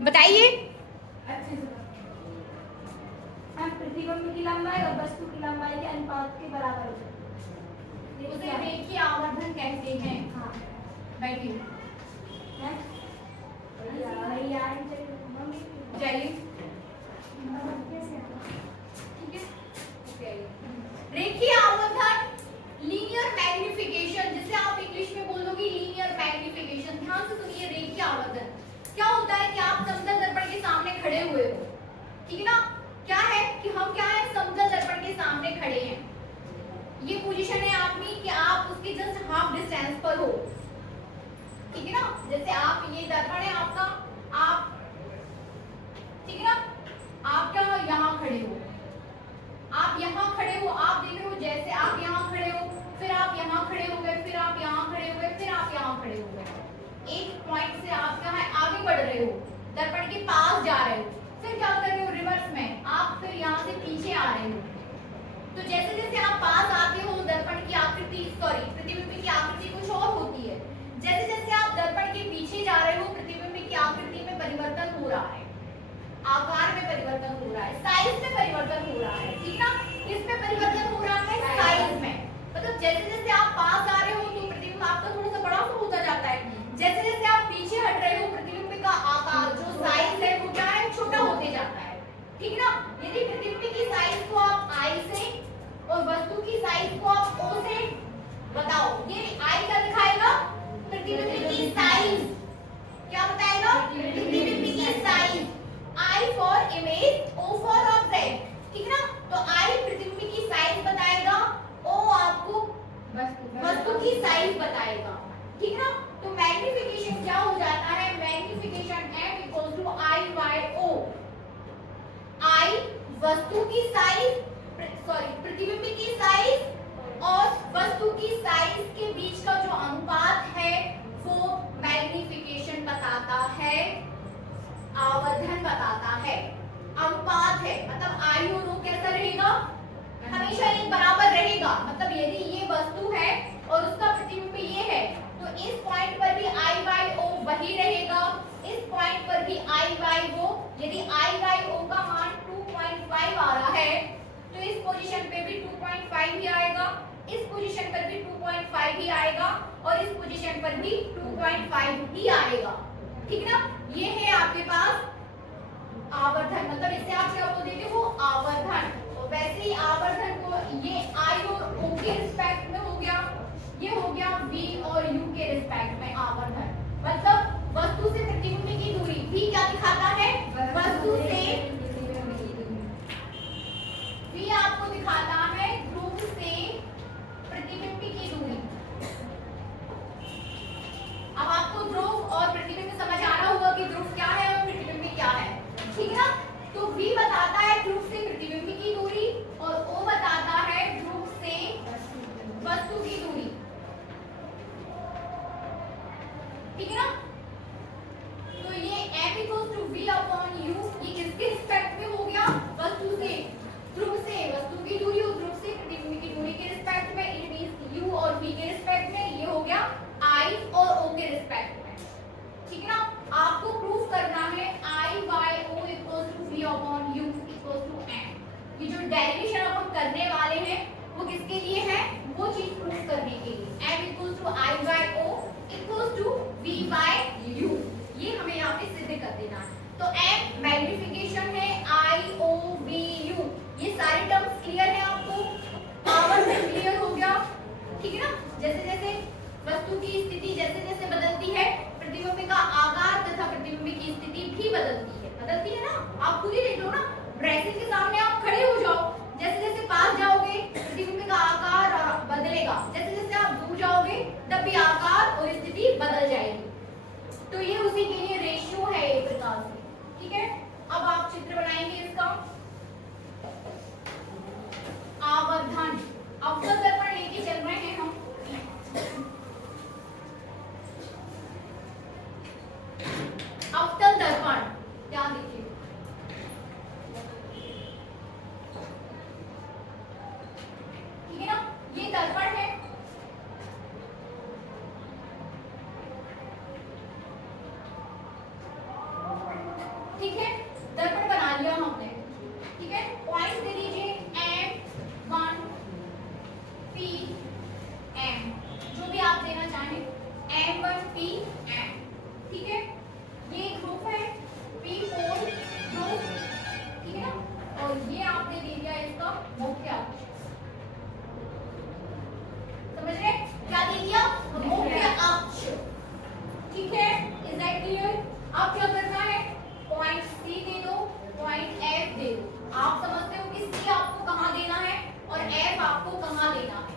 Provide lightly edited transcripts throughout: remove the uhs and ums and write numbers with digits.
बताइए। प्रतिबिंब की लंबाई और वस्तु की लंबाई के अनुपात के बराबर है। उसे रेखीय आवर्धन कहते हैं। हाँ, बैठिए जाइए। ठीक है, रेखीय आवर्धन, लीनियर मैग्निफिकेशन, जिसे आप इंग्लिश में बोलोगे लीनियर मैग्निफिकेशन। ध्यान से सुनिए, रेखीय आवर्धन क्या होता है कि आप समतल दर्पण के सामने खड़े हुए हो, ठीक है ना। क्या है कि हम क्या है, समतल दर्पण के सामने खड़े हैं। ये पोजीशन है आपकी कि आप उसके जस्ट हाफ डिस्टेंस पर हो, ठीक है ना। जैसे आप, ये दर्पण है आपका, आप, ठीक है ना, आप क्या हो, यहाँ खड़े हो, आप यहाँ खड़े हो, आप देख रहे हो जैसे आप यहाँ खड़े हो, फिर आप यहाँ खड़े हो गए, फिर आप यहाँ खड़े हो गए, फिर आप यहाँ खड़े हो गए। एक पॉइंट से आप क्या है आगे बढ़ रहे हो, दर्पण के पास जा रहे हो, फिर क्या कर रहे हो रिवर्स में, आप फिर यहाँ से पीछे आ रहे हो। तो जैसे जैसे आप पास आते हो, दर्पण की आकृति, सॉरी प्रतिबिंब की आकृति कुछ और होती है। जैसे जैसे आप दर्पण के पीछे जा रहे हो, प्रतिबिंब की आकृति में परिवर्तन हो रहा है, आकार में परिवर्तन हो रहा है, साइज में परिवर्तन हो रहा है, ठीक ना। किसमें परिवर्तन हो रहा है, साइज में। मतलब जैसे जैसे आप पास आ रहे हो तो प्रतिबिंब आपका थोड़ा सा बड़ा होता जाता है, जैसे जैसे आप पीछे हट रहे हो प्रतिबिंब का आकार, जो साइज है वो क्या है, छोटा होते जाता है, ठीक ना। यदि प्रतिबिंब की साइज को आप आई से और वस्तु की साइज को आप ओ से बताओ, ये आई क्या दिखाएगा, प्रतिबिंब की साइज। क्या बताएगा, प्रतिबिंब की size. I for image, O for object, ठीक ना। तो I प्रतिबिंब की साइज बताएगा, O आपको वस्तु की साइज बताएगा, ठीक ना। तो मैग्निफिकेशन क्या हो जाता है, magnification M equal to I by O। I वस्तु की साइज, सॉरी प्रतिबिंब की साइज और वस्तु की साइज के बीच का जो अनुपात है वो मैग्निफिकेशन बताता है, आवर्धन बताता है। अनुपात है मतलब आई और ओ कैसा रहेगा, हमेशा एक बराबर रहेगा। मतलब यदि ये वस्तु है और उसका प्रतिबिंब ये है, तो इस पॉइंट पर भी आई बाई ओ वही रहेगा, इस पॉइंट पर भी आई बाई ओ। यदि आई बाई ओ का मान 2.5 आ रहा है तो इस पोजीशन पे भी 2.5 ही आएगा, इस पोजीशन पर भी 2.5 ही आएगा और इस पोजीशन पर भी 2.5 ही आएगा, ठीक ना। ये है आपके पास आवर्धन, मतलब इससे आप क्या बोल देते हो, आवर्धन। तो वैसे ही आवर्धन को ये आई और ओ के रिस्पेक्ट में हो गया, ये हो गया वी और यू के रिस्पेक्ट में आवर्धन। मतलब वस्तु से प्रतिबिंब की दूरी, वी क्या दिखाता है, वस्तु से, वी आपको दिखाता है ध्रुव से प्रतिबिंब की दूरी। अब आपको ध्रुव और प्रतिबिंब समझ आ रहा होगा कि ध्रुव क्या है और प्रतिबिंब क्या है, ठीक है ना। तो V बताता है ध्रुव से प्रतिबिंब की दूरी और O बताता है ध्रुव से वस्तु की दूरी, ठीक है ना। तो ये M equals to V upon U, ये किसके रिस्पेक्ट में हो गया, वस्तु से, ध्रुव से वस्तु की दूरी और ध्रुव से प्रतिबिंब की दूरी के रिस्पेक्ट में। इट मींस U और V के रिस्पेक्ट में, ये हो गया I और O के रिस्पेक्ट में, ठीक है ना। आपको प्रूफ करना है I by O equals to V upon U equals to M। ये जो डेरिवेशन अपन करने वाले हैं वो किसके लिए है, वो चीज प्रूफ करने के लिए। M equals to I by O equals to V by U, ये हमें यहाँ पे सिद्ध कर देना है। तो M मैग्निफिकेशन है, I O V U, ये सारे टर्म्स क्लियर है आपको, आवर्धन क्लियर हो गया, ठीक है ना। जैसे जैसे वस्तु की स्थिति जैसे जैसे बदलती है, प्रतिबिंब का आकार तथा प्रतिबिंब की स्थिति भी बदलती है ना। आप खुद ही देख लो ना, ब्रेसिल के सामने आप खड़े हो जाओ, जैसे जैसे पास जाओगे प्रतिबिंब का आकार बदलेगा, जैसे जैसे आप दूर जाओगे तब भी आकार और स्थिति बदल जाएगी। तो ये उसी के लिए रेशियो है एक प्रकार से, ठीक है। दर्पण बना लिया हमने, ठीक है। पॉइंट दे दीजिए M1 PM, जो भी आप देना चाहें, M1 PM, ठीक है। ये ग्रुप है P4 ग्रुप, ठीक है ना। और ये आपने दे दिया इसका मुख्य अक्ष, समझ रहे क्या दे दिया, मुख्य अक्ष, ठीक है। Is that clear? अब क्या करना है, पॉइंट C दे दो, पॉइंट F दे दो। आप समझते हो कि C आपको कहां देना है और F आपको कहां देना है,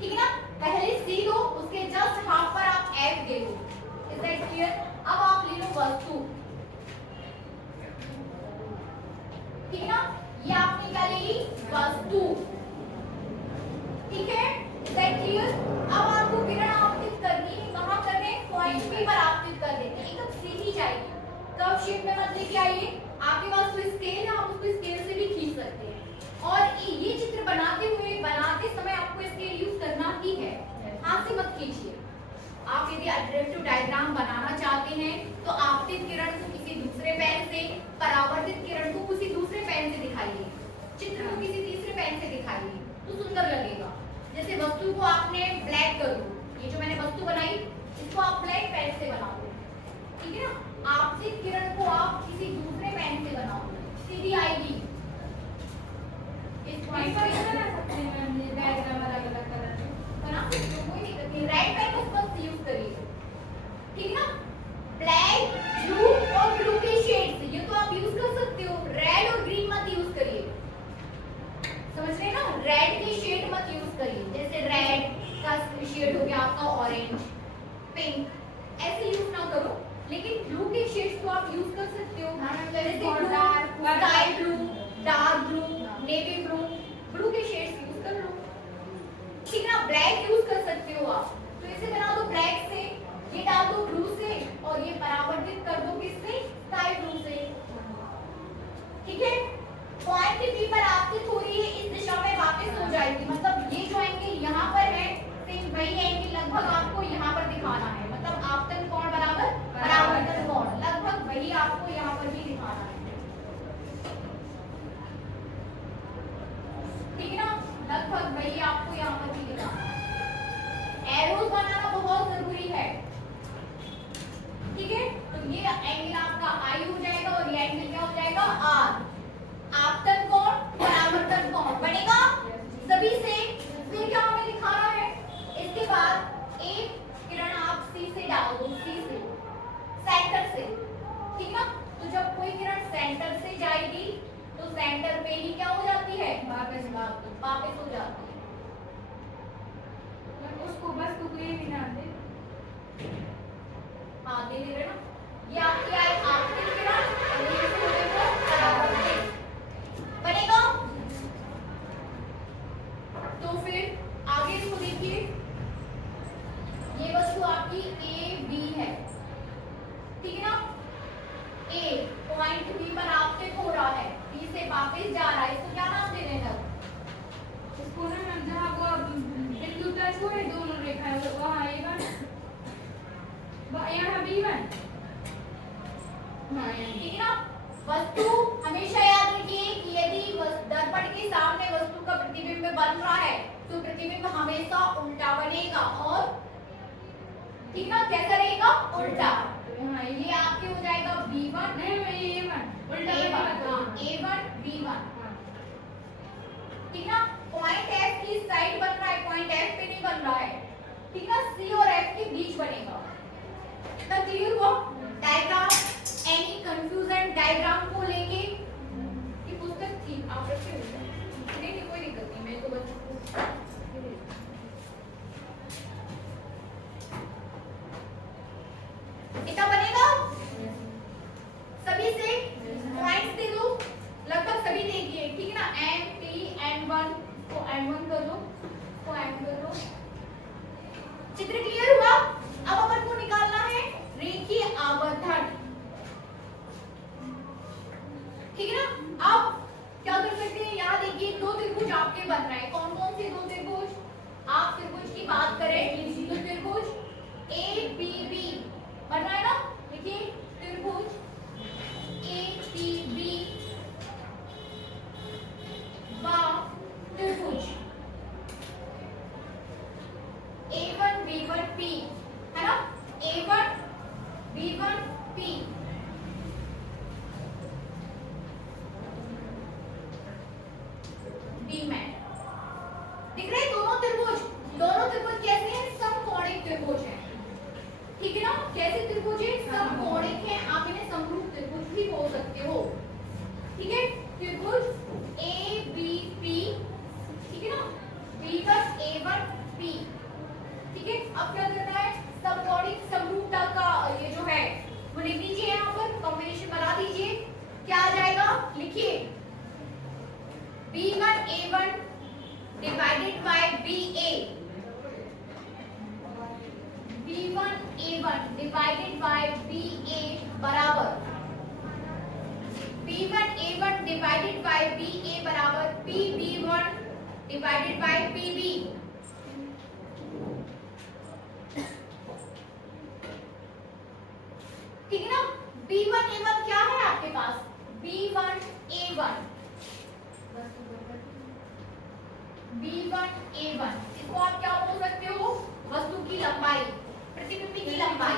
ठीक है ना। पहले C दो, उसके जस्ट हाफ पर आप F दे दो। Is that clear? अब आप ले लो वस्तु, ठीक है ना। ये आपने क्या ले ली, वस्तु, ठीक है। Is that clear? अब आपको किरण आपतित करनी है, कहां करने, पॉइंट P पर आपतित कर देते हैं। एकदम सीधी जाएगी, कर्व शेप में मत लेके आइए। आपके पास कोई स्केल है, आप उसको स्केल से भी खींच सकते हैं। और ये चित्र बनाते समय आपको स्केल यूज करना ही है, हाथ से मत खींचिए। आप यदि अट्रैक्टिव डायग्राम बनाना चाहते हैं तो आपतित किरण को किसी दूसरे पेन से, परावर्तित किरण को किसी दूसरे पेन से दिखाइए, चित्र को किसी तीसरे पेन से दिखाइए, तो सुंदर लगेगा। जैसे वस्तु को आपने ब्लैक कर दो, ये जो मैंने वस्तु बनाई इसको आप ब्लैक पेन से बना दो, ठीक है ना। आपतित किरण को आप किसी दूसरे पेन से बनाओ, सीधी आएगी। इस पॉइंट पर बना सकते हैं डायग्राम अलग-अलग कलर में बना सकते हो, कोई दिक्कत नहीं। रेड पेन को बस यूज करिए, ठीक है ना। ब्लैक, ब्लू और ब्लू के शेड्स ये तो आप यूज कर सकते हो, रेड और ग्रीन मत यूज करिए, समझ रहे हैं ना। रेड के शेड मत यूज करिए, जैसे रेड का शेड हो गया आपका ऑरेंज, पिंक, ऐसे यूज ना करो। लेकिन ब्लू के शेड्स तो आप यूज कर सकते हो, जैसे sky blue, dark blue, navy blue, blue के शेड्स यूज कर लो, ठीक है ना। ब्लैक यूज कर सकते हो आप, तो इसे बना दो ब्लैक से, ये डाल दो ब्लू से और ये परावर्तित कर दो किससे, स्काई ब्लू से, ठीक है। पॉइंट P पर आपतित हो रही है, इस दिशा में वापस हो जाएगी, मतलब ये जो एंगल यहाँ पर है सेम वही एंगल लगभग आपको यहाँ पर दिखाना है, मतलब आपतन कोण बराबर परावर्तन कोण, लगभग वही आपको यहाँ पर भी दिखाना है, ठीक है ना। लगभग वही आपको यहाँ पर भी दिखाना है। एरोज बनाना बहुत जरूरी है, ठीक है। तो ये एंगल आपका I हो जाएगा और ये एंगल क्या हो जाएगा, R। आपतन कोण, परावर्तन कोण बनेगा सभी से। फिर क्या हमें दिखाना है, इसके बाद एक किरण आप C से डाल दो, C से, सेंटर से, ठीक ना। तो जब कोई किरण सेंटर से जाएगी तो सेंटर पे ही क्या हो जाती है, वापस हो जाती है। उसको बस टुकड़े भी ना दे, हाँ दे रहे ना। ये आपकी आई आपतित किरण और ये इसको देखो परावर्तित बनेगा। तो फिर आगे इसको देखिए, ये वस्तु आपकी A B है, ठीक है ना। A पॉइंट B पर आपतित हो रहा है, B से वापस जा रहा है, इसको क्या नाम दे रहे हैं, इसको ना जहाँ वो बिंदु टच हो रहे दोनों रेखाएं वहाँ A1, यहाँ B1, ठीक है ना। वस्तु हमेशा याद रखिए कि यदि दर्पण के सामने वस्तु का प्रतिबिंब बन रहा है तो प्रतिबिंब हमेशा उल्टा बनेगा, और ठीक ना, कैसा रहेगा, उल्टा। ये आपके हो जाएगा B1, नहीं A1 उल्टा A1 B1, ठीक ना। पॉइंट F की साइड बन रहा है, पॉइंट F पे नहीं बन रहा है, ठीक ना। C और F के बीच बनेगा। इतना क्लियर हुआ डायग्राम? एनी कंफ्यूजन डायग्राम को लेके? ये पुस्तक थी आप रखे हुए नहीं, कोई दिक्कत नहीं, मैं तो बच्चों को इतना बनेगा सभी से। पॉइंट्स दे दो, लगभग सभी दे दिए, ठीक है ना। N P N1 को N1 कर दो, को M कर दो। चित्र क्लियर हुआ? अब अपन को निकालना है रेखीय आवर्धन। बीमैन। दिख रहे हैं दोनों त्रिभुज? दोनों त्रिभुज कैसे हैं? समकोणिक त्रिभुज हैं, ठीक है ना? कैसे त्रिभुज है? समकोणिक है। आप इन्हें समरूप त्रिभुज भी बोल सकते हो, ठीक है? त्रिभुज ए बी पी, ठीक है ना? B1 A1 P, ठीक है? अब क्या करना है? समकोणिक समरूपता का ये जो है वो लिख दीजिए, यहाँ पर कॉम्बिनेशन बना दीजिए। क्या आ जाएगा? लिखिए B1 A1 divided by BA, B1 A1 divided by BA बराबर B1 A1 divided by BA बराबर PB1 डिवाइडेड बाय PB। ठीक है ना? B1 A1 क्या है आपके पास? B1 A1, B1 A1 इसको आप क्या बोल सकते हो? वस्तु की लंबाई, प्रतिबिंब की लंबाई।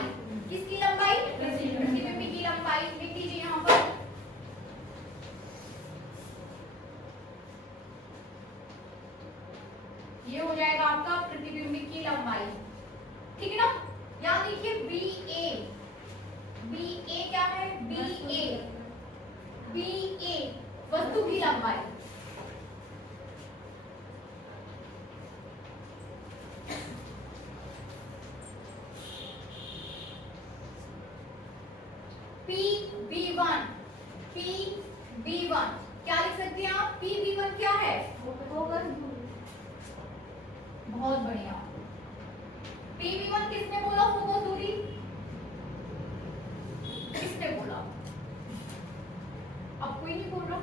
किसकी लंबाई? प्रतिबिंब की लंबाई। लिख दीजिए यहाँ पर। ये हो जाएगा आपका प्रतिबिंब की लंबाई, ठीक है ना? यहाँ देखिए BA, BA क्या है? BA, BA वस्तु की लंबाई। PB1, PB1 क्या लिख सकते हैं आप? PB1 क्या है? बहुत बढ़िया। PB1 किसने बोला? फोकस दूरी। किसने बोला? अब कोई नहीं बोल रहा,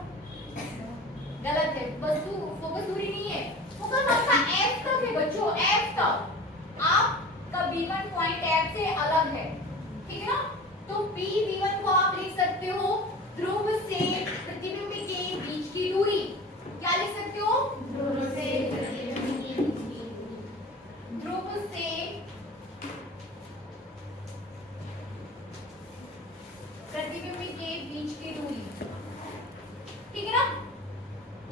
गलत है। वस्तु फोकस दूरी नहीं है, फोकस आपका F तक है बच्चों, F तक। आपका B1 पॉइंट F से अलग है, ठीक है ना? तो PB1 को आप लिख सकते हो ध्रुव से प्रतिबिंब के बीच की दूरी। क्या लिख सकते हो? ध्रुव से प्रतिबिंब के बीच की दूरी, ठीक है ना?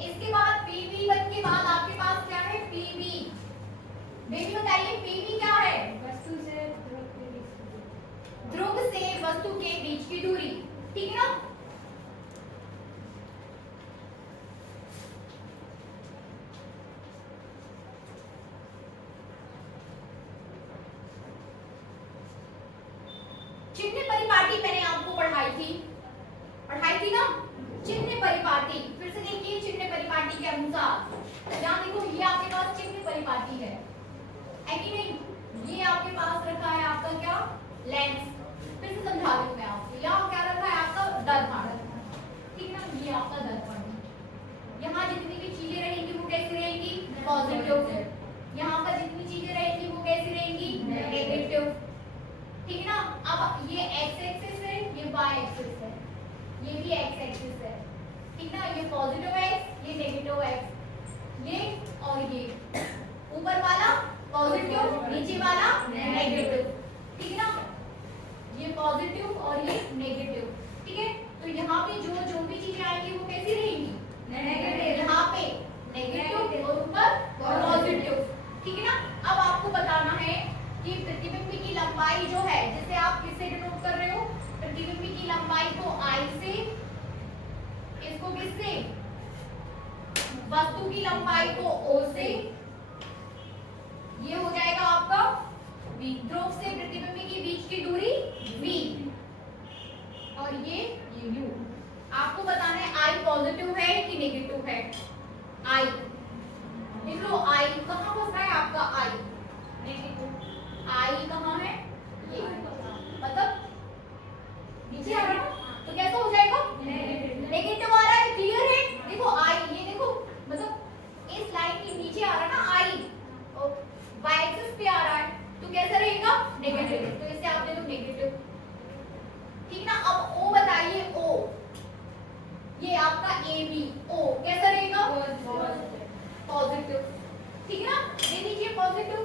इसके बाद PB1 के बाद आपके पास क्या है? PB। बेबी बताइए PB क्या है? ध्रुव से वस्तु के बीच की दूरी, ठीक है ना? चिन्ह परिपाटी मैंने आपको पढ़ाई थी ना? चिन्ह परिपाटी फिर से देखिए। चिन्ह परिपाटी के अनुसार यहाँ देखो, ये आपके पास चिन्ह परिपाटी है कि नहीं? ये आपके पास रखा है आपका क्या? लेंस। फिर से समझा दूं मैं आपको। यहाँ क्या रखा है आपका? दर्पण, ठीक है ना? ये आपका दर्पण। यहाँ जितनी भी चीजें रहेंगी वो कैसी रहेंगी? पॉजिटिव। यहाँ पर जितनी चीजें रहेंगी वो कैसी रहेंगी? नेगेटिव, ठीक है ना? अब ये x एक्सिस है, ये y एक्सिस है, ये भी x एक्सिस है, ठीक ना? ये पॉजिटिव x, ये नेगेटिव x, ये और ये ऊपर वाला पॉजिटिव, नीचे वाला नेगेटिव, ठीक है ना? ये पॉजिटिव और ये नेगेटिव, ठीक है? तो यहाँ पे जो भी चीजें आएंगी वो कैसी रहेंगी? नेगेटिव। यहाँ पे नेगेटिव और ऊपर पॉजिटिव, ठीक है ना? अब आपको बताना है कि प्रतिबिंब की लंबाई जो है, जैसे आप किससे डिनोट कर रहे हो? प्रतिबिंब की लंबाई को I से, इसको किससे? वस्तु की लंबाई को O से। ये हो जाएगा आपका V। ध्रुव से प्रतिबिंब के बीच की दूरी V, और ये U। आपको बताना है I पॉजिटिव है कि नेगेटिव है? I देख लो, I कहाँ फंसा है आपका? I negative. I कहाँ है? ये मतलब नीचे आ रहा है, तो कैसा हो जाएगा? नेगेटिव आ रहा है। क्लियर है? देखो I, ये देखो मतलब इस लाइन के नीचे आ रहा है ना I, और y एक्सिस पे आ रहा है, तो कैसा रहेगा? नेगेटिव। तो इसे आप ले लो नेगेटिव, ठीक ना? अब O बताइए, O ये आपका AB, O कैसा रहेगा? पॉजिटिव, ठीक है ना? दे दीजिए पॉजिटिव।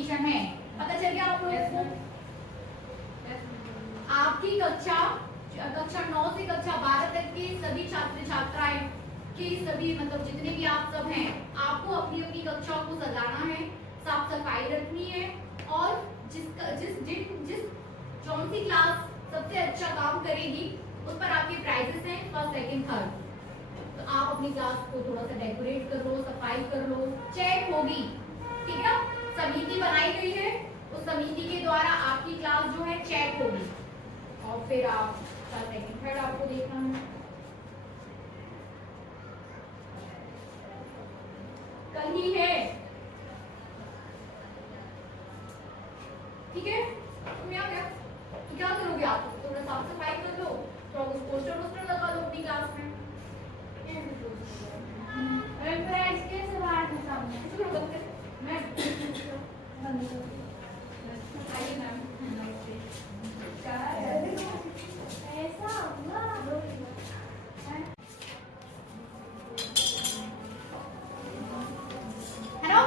कंपटीशन है। पता चल गया आप लोगों को? आपकी कक्षा 9 से कक्षा 12 तक के सभी छात्र छात्राएं के सभी मतलब जितने भी आप सब हैं, आपको अपनी अपनी कक्षाओं को सजाना है, साफ सफाई रखनी है और जिस कौन सी क्लास सबसे अच्छा काम करेगी उस पर आपके प्राइजेस हैं, फर्स्ट सेकंड थर्ड। तो आप अपनी क्लास को थोड़ा सा डेकोरेट कर लो, सफाई कर लो, चेक होगी, ठीक है? समिति बनाई गई है, उस समिति के द्वारा आपकी क्लास जो है चेक होगी और फिर आप फर्स्ट सेकंड थर्ड आपको देखना है। कल ही है, ठीक है? तुम्हें आ गया तो क्या करोगे आप? थोड़ा साफ सफाई कर लो, थोड़ा कुछ पोस्टर लगा लो अपनी क्लास में। प्राइस कैसे बाहर में सामने मैं आइए मैम। ऐसा हुआ हेलो,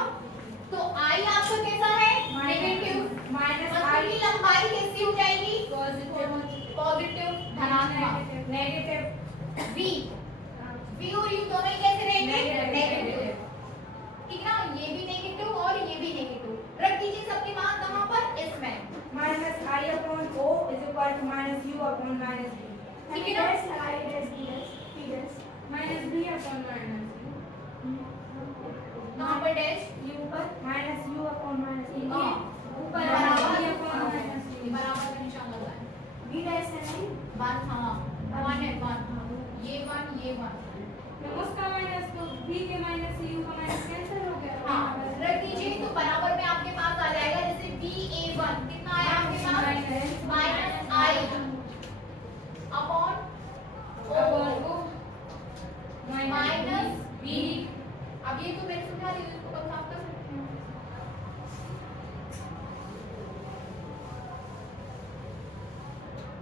तो आई आपका कैसा है? नेगेटिव। माइनस वस्तु की लंबाई कैसी हो जाएगी? पॉजिटिव धनात्मक। नेगेटिव v और u दोनों ही कैसे रहेंगे? नेगेटिव, ठीक है ना? ये भी नेगेटिव और ये भी नेगेटिव। रख दीजिए सबके मान कहां पर? इसमें। Minus I upon O is equal to minus U upon minus B, ठीक है ना? माइनस बी अपॉन माइनस कहां पर डैश? यू पर minus U upon minus E हाँ। ऊपर बराबर बी अपॉन माइनस बी बराबर का निशान लगाएं। बी डैश है नहीं वन, हाँ 1 है 1, ये 1 तो उसका माइनस तो बी के माइनस से यू का माइनस कैंसिल हो गया। हाँ, रख दीजिए तो बराबर में आपके पास आ जाएगा जैसे BA1 कितना आया आपके पास? Minus I upon O minus B. अब ये तो मैंने समझा दिया, इसको कल साफ कर सकते हैं।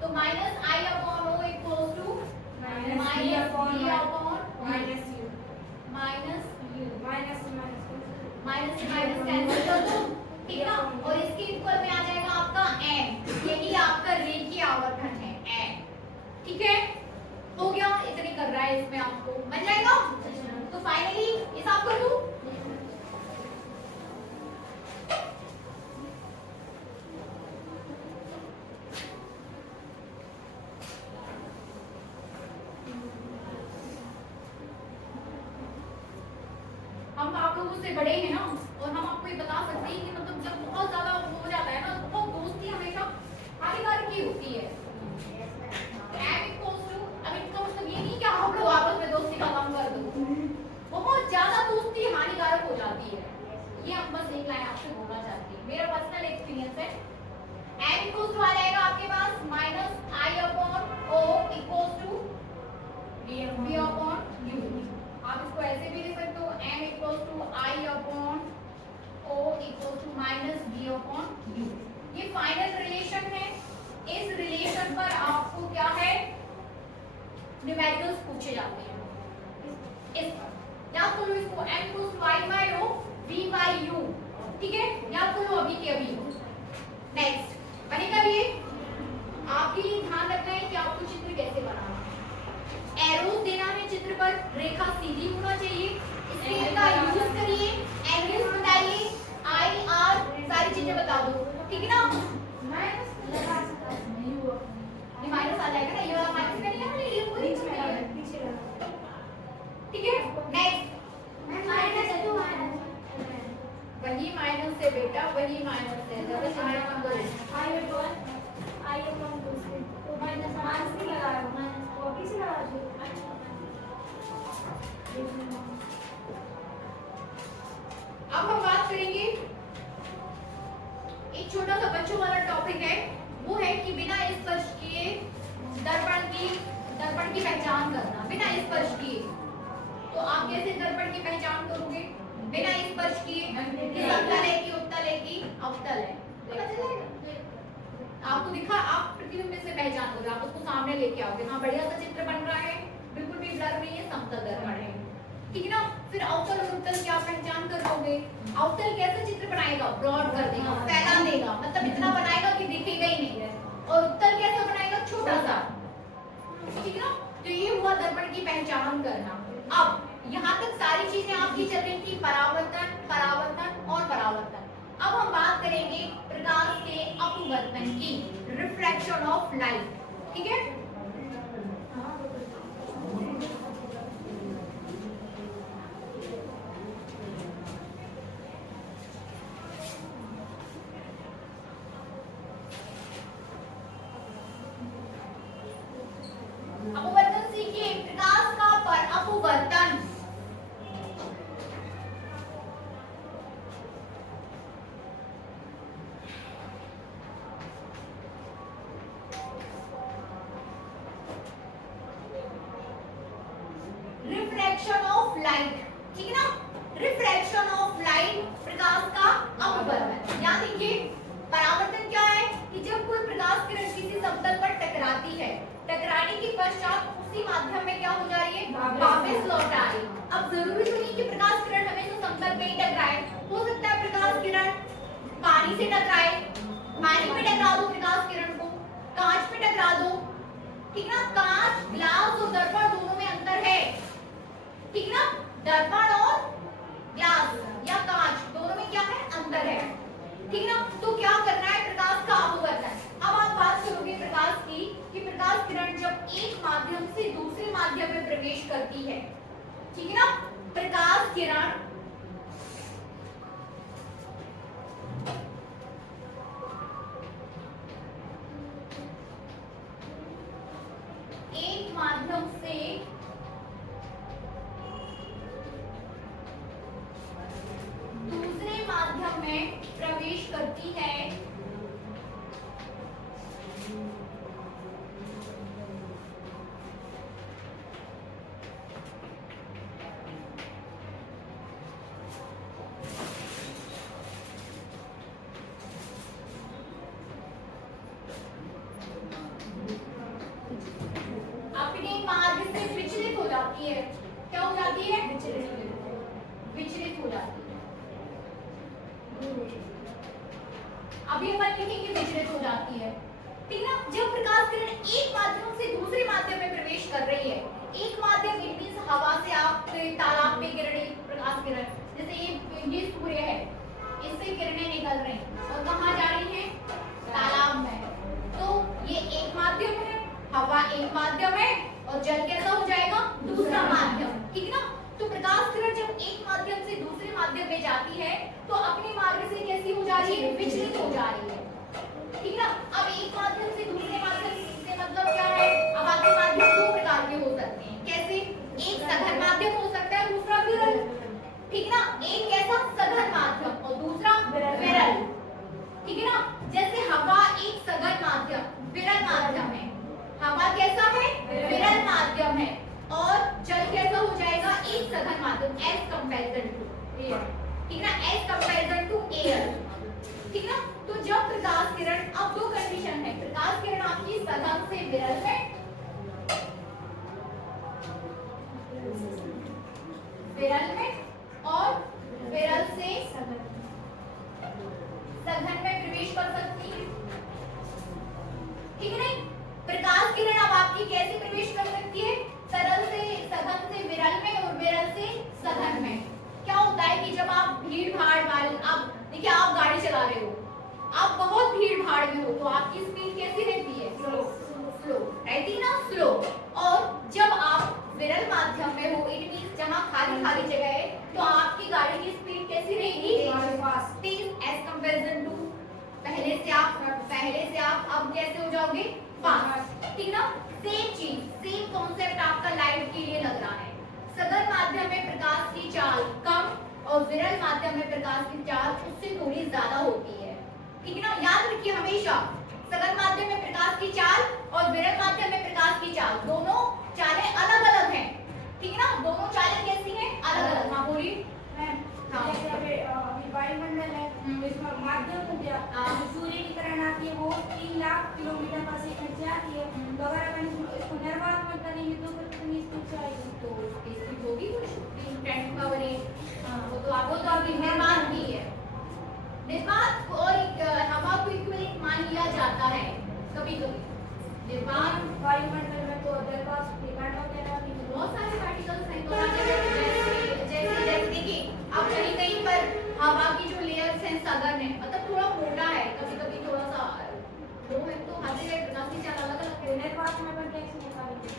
तो minus I upon O equals to minus B upon minus U minus U. Minus minus से माइनस कैंसिल कर दो, ठीक है ना? और इसके इक्वल में आ जाएगा आपका n, यही आपका रेखीय आवर्धन है n, ठीक है? हो गया, इतने कर रहा है इसमें आपको बन जाएगा। तो फाइनली ये साफ कर दूं। हम आप लोगों से बड़े हैं ना, और हम आपको ये बता सकते हैं कि मतलब जब बहुत ज्यादा हो जाता है ना, बहुत दोस्ती हमेशा हानिकारक ही होती है। अब इसका मतलब ये नहीं कि आप लोग आपस में दोस्ती का काम कर दो, बहुत ज्यादा दोस्ती हानिकारक हो जाती है। ये हम बस एक लाइन आपसे बोलना चाहती है, मेरा पर्सनल एक्सपीरियंस है। m इक्वल्स टू आ जाएगा आपके पास minus I upon O equals to v upon u। आप इसको ऐसे भी लिख सकते हो, m equals to I upon o equals to minus v upon u। ये फाइनल रिलेशन है। इस रिलेशन पर आपको क्या है? न्यूमेरिकल्स पूछे जाते हैं। इस पर याद करो इसको, m equals to i by o v by u, ठीक है? याद करो अभी के अभी। नेक्स्ट बनेगा ये। आपके लिए ध्यान रखना है कि आपको चित्र कैसे बनाना है। एरोज देना है चित्र पर, रेखा सीधी होना चाहिए, स्केल का यूज करिए, एंगल्स बताइए, आई आर सारी चीजें बता दो, ठीक है ना? माइनस लगा सकता है यू ये माइनस आ जाएगा ना, ये वाला माइनस करेंगे ना, ये ऊपर बीच में नीचे लगा पीछे लगा ठीक है? नेक्स्ट माइनस टू वही माइनस से बेटा, वही माइनस से ज्यादा चिंता मत करो। आई अपॉन टू से तो माइनस नहीं लगा रहा हूं, माइनस को पीछे लगा दो। अब हम बात करेंगे, एक छोटा सा बच्चों वाला टॉपिक है, वो है कि बिना स्पर्श किए दर्पण की पहचान करना। बिना स्पर्श किए तो आप कैसे दर्पण की पहचान करोगे? बिना स्पर्श किए कि समतल है कि उत्तल है कि अवतल है, पता चलेगा आपको। दिखा, आप प्रतिबिंब से पहचान करोगे, आप उसको सामने लेके आओगे, हाँ बढ़िया सा चित्र बन रहा है, बिल्कुल भी ब्लर नहीं है, समतल दर्पण है, ठीक है ना? फिर अवतल और उत्तल की आप पहचान कर लोगे। अवतल कैसा चित्र बनाएगा? ब्रॉड कर देगा तो ये हुआ दर्पण की पहचान करना। अब यहाँ तक सारी चीजें आपकी चल रही थी, परावर्तन, परावर्तन और परावर्तन। अब हम बात करेंगे प्रकाश के अपवर्तन की, रिफ्रैक्शन ऑफ लाइट। ठीक है, अपवर्तन सीखिए, प्रकाश का पर अपवर्तन। रिफ्रैक्शन ऑफ लाइट, ठीक है ना, रिफ्रैक्शन ऑफ लाइट, प्रकाश का अपवर्तन। याद रखिए, परावर्तन क्या है कि जब कोई प्रकाश किरण किसी समतल पर टकराती है, टकराने के पश्चात उसी माध्यम में क्या हो जा रही है, वापस लौट आ रही है। अब जरूरी तो नहीं कि प्रकाश किरण हमेशा समतल पे ही टकराए, हो सकता है प्रकाश किरण पानी से टकराए, पानी पे टकरा दो प्रकाश किरण को, कांच पे टकरा दो, ठीक ना, कांच, ग्लास और दर्पण दोनों में अंतर है, ठीक ना, दर्पण और ग्लास या कांच दोनों में क्या है, अंतर है, ठीक ना। तो क्या करना है, प्रकाश का अपवर्तन। अब आप बात करोगे प्रकाश की कि प्रकाश किरण जब एक माध्यम से दूसरे माध्यम में प्रवेश करती है, ठीक है ना, प्रकाश किरण एक माध्यम से दूसरे माध्यम में प्रवेश करती है, अपने मार्ग से विचलित हो जाती है। क्या हो जाती है, विचलित हो जाती है। अभी अपन लिखेंगे विचलित हो जाती है, ठीक ना। जब प्रकाश किरण एक माध्यम से दूसरे माध्यम में प्रवेश कर रही है, एक माध्यम इट मींस हवा से आप तालाब में गिर रही प्रकाश किरण, जैसे ये सूर्य है, इससे किरणें निकल रही और कहाँ जा रही हैं, तालाब में। तो ये एक माध्यम है, हवा एक माध्यम है और जल कैसा हो जाएगा, दूसरा माध्यम, ठीक ना। तो प्रकाश किरण जब एक माध्यम से दूसरे माध्यम में जाती है तो अपने मार्ग से कैसी हो जा रही है, विचलित हो जा रही है, ठीक ना। अब एक माध्यम से दूसरे माध्यम से मतलब क्या है, अब आपके माध्यम दो प्रकार के हो सकते हैं, कैसे, एक सघन माध्यम हो सकता है, दूसरा विरल, ठीक ना। एक कैसा, सघन माध्यम और दूसरा विरल, ठीक है ना। जैसे हवा एक सघन माध्यम, विरल माध्यम है, हवा कैसा है, विरल माध्यम है, और जल कैसा हो जाएगा, एक सघन माध्यम, एज कंपैरिजन टू एयर, ठीक ना, एज कंपैरिजन टू एयर, ठीक ना। तो जब प्रकाश किरण, अब दो कंडीशन है, प्रकाश किरण आपकी सघन से विरल में, विरल में और विरल से सघन में प्रवेश कर सकती है, ठीक है नहीं। प्रकाश किरण अब आपकी कैसे प्रवेश कर सकती है, सरल से सघन से विरल में और विरल से सघन में। क्या होता है कि जब आप भीड़ भाड़ वाले, आप देखिए आप गाड़ी चला रहे हो, आप बहुत भीड़ भाड़ में हो तो आपकी स्पीड कैसी रहती है, स्लो रहती है ना, स्लो। और जब आप विरल माध्यम में हो, इट मींस जहां खाली खाली जगह है, तो आपकी गाड़ी की स्पीड कैसी रहेगी, तेज, एज कंपैरिजन टू पहले से आप अब कैसे हो जाओगे, फास्ट, ठीक ना। सेम चीज, सेम कॉन्सेप्ट आपका लाइट के लिए लग रहा है। सघन माध्यम में प्रकाश की चाल कम और विरल माध्यम में प्रकाश की चाल उससे थोड़ी ज्यादा होती है, ठीक है ना। याद रखिए हमेशा, सघन माध्यम में प्रकाश की चाल और विरल माध्यम में प्रकाश की चाल, दोनों चालें अलग अलग हैं, ठीक है ना, दोनों चालें कैसी हैं, अलग अलग। हाँ बोलिए। हाँ, अभी वायुमंडल है, इसमें माध्यम हो गया, सूर्य की किरण आती है, वो 3 लाख किलोमीटर पर सेकंड से आती है, तो अगर अपन इसको निर्वात में करेंगे तो फिर कितनी स्पीड से आएगी, तो स्पीड होगी कुछ 10⁻8। वो तो आपकी निर्वात भी है, निर्वात और हवा को इक्विवेलेंट मान लिया जाता है कभी कभी, निर्वात वायुमंडल में तो जलवाष्प निकाल वगैरह भी बहुत सारे पार्टिकल्स हैं। तो जैसे देखिए आप कहीं पर हवा की जो लेयर्स हैं सघन है, मतलब थोड़ा मोटा है, कभी कभी थोड़ा सा लो है, तो हर जगह प्रकाश की चाल अलग अलग है। निर्वात में अपन कैसे निकालेंगे?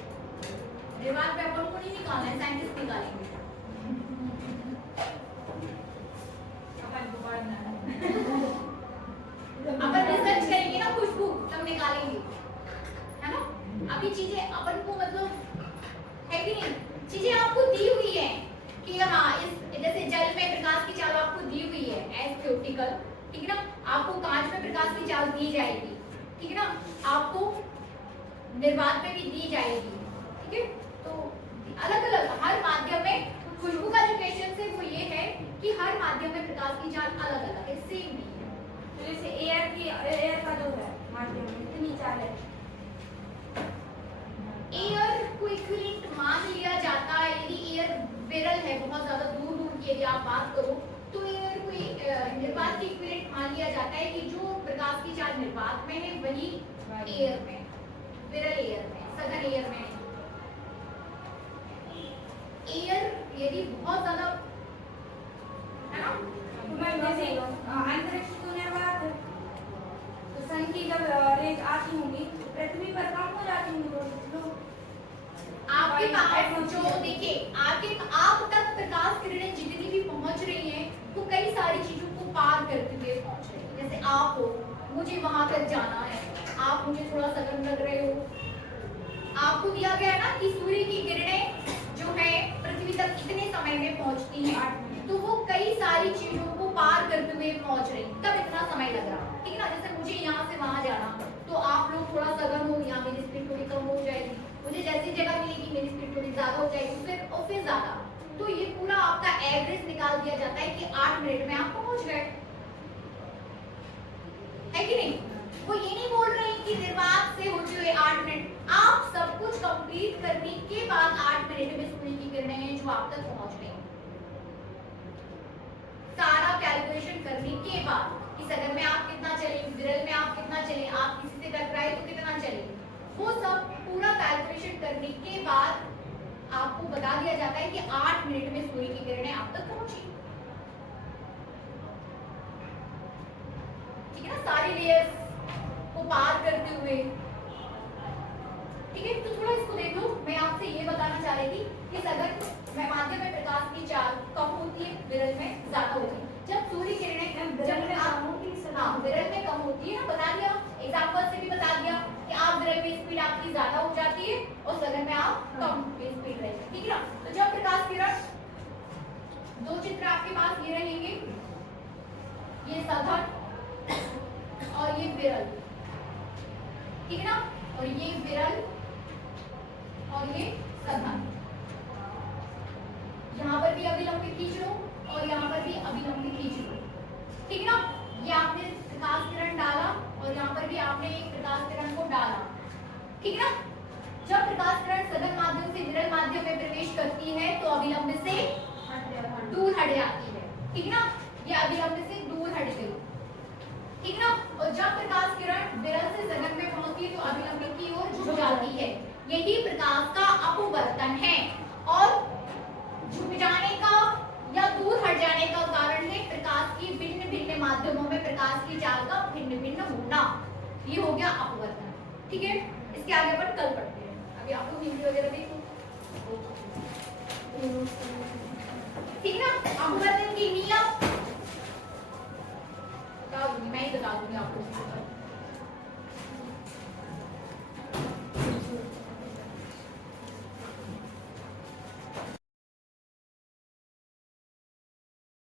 निर्वात पे अपन को नहीं निकालना है, साइंटिस्ट निकालेंगे। अपन रिसर्च करेंगे ना खुशबू, तब निकालेंगे, है ना। अभी चीजें अपन को मतलब है कि नहीं, चीजें आपको दी हुई है कि हाँ इस जैसे जल में प्रकाश की चाल आपको दी हुई है एज थ्योरेटिकल, ठीक है ना। आपको कांच में प्रकाश की चाल दी जाएगी, ठीक है ना, आपको निर्वात में भी दी जाएगी, ठीक है। तो अलग अलग हर माध्यम में खुशबू का जो क्वेश्चन है वो ये है कि हर माध्यम में प्रकाश की चाल अलग अलग है, सेम नहीं है। तो जैसे एयर का जो है माध्यम में इतनी चाल है, एयर को इक्विवेलेंट मान लिया जाता है यदि एयर विरल है, बहुत ज्यादा दूर दूर की यदि आप बात करो तो एयर को निर्वात की इक्विवेलेंट मान लिया जाता है कि जो प्रकाश की चाल निर्वात में है वही एयर में, विरल एयर में, सघन एयर में। एयर यदि बहुत ज्यादा है ना, तो मैं जैसे अंतरिक्ष तो निर्वात है, तो सन की जब रेज आती होंगी तो पृथ्वी पर कम हो जाती होंगी तो आपके पास जो देखिए आप तक प्रकाश किरणें जितनी भी पहुंच रही हैं वो कई सारी चीजों को पार करते हुए पहुंच रही है। जैसे आप हो, मुझे वहां तक जाना है, आप मुझे थोड़ा सघन लग रहे हो, आपको दिया गया है ना कि सूर्य की किरणें जो है पृथ्वी तक इतने समय में पहुंचती हैं, तो वो कई सारी चीजों को पार करते हुए पहुंच रही, तब इतना समय लग रहा, ठीक है ना। जैसे मुझे यहाँ से वहां जाना, तो आप लोग थोड़ा सघन हो, यहाँ मेरी स्पीड थोड़ी कम हो जाएगी, मुझे जैसी जगह मिलेगी मेरी स्पीड थोड़ी ज्यादा हो जाएगी, फिर ज्यादा। तो ये पूरा आपका एवरेज निकाल दिया जाता है कि 8 मिनट में आप पहुंच गए, है कि नहीं। वो ये नहीं बोल रहे कि निर्वात से होते हुए 8 मिनट, आप सब कुछ कंप्लीट करने के बाद 8 मिनट में सूर्य की किरणें हैं जो आप तक पहुंच गई, सारा कैलकुलेशन करने के बाद कि सघन में आप कितना चले, विरल में आप कितना चले, आप किसी से टकराए तो कितना चले, वो सब पूरा कैलकुलेशन करने के बाद आपको बता दिया जाता है कि 8 मिनट में सूर्य की किरणें आप तक पहुंची, ठीक है ना, सारी लेयर्स को पार करते हुए, ठीक है। तो थोड़ा इसको देख लो, मैं आपसे ये बताना चाह रही थी कि सघन में माध्यम में प्रकाश की चाल कम होती है, विरल में ज्यादा होती है। जब सूर्य किरणें विरल में कम होती है ना, बता दिया एग्जांपल से भी बता दिया कि आप विरल में स्पीड आपकी ज्यादा हो जाती है और सघन में आप कम स्पीड रहेगी, ठीक है ना। तो जब प्रकाश किरण, दो चित्र आपके पास ये रहेंगे, ये सघन और ये विरल, ठीक है ना, और ये विरल और ये सघन। यहाँ पर भी अभिलंब खींच लो और यहाँ पर भी अभिलंब खींच लो, ठीक है ना। ये आपने प्रकाश किरण डाला और यहाँ पर भी आपने एक प्रकाश किरण को डाला, ठीक है ना। जब प्रकाश किरण सघन माध्यम से विरल माध्यम में प्रवेश करती है तो अभिलंब से दूर हट जाती है, ठीक है ना। ये अभिलंब से दूर हट गई, ठीक है ना। और जब प्रकाश किरण विरल से सघन में पहुंचती है तो अभिलंब की ओर झुक जाती है, यही प्रकाश का अपवर्तन है। और झुक जाने का या दूर हट जाने का कारण है प्रकाश की भिन्न भिन्न माध्यमों में प्रकाश की चाल का भिन्न भिन्न होना, ये हो गया अपवर्तन, ठीक है। इसके आगे अपन कल पढ़ते हैं, अभी आप लोग हिंदी वगैरह देखो, ठीक है ना। अपवर्तन के नियम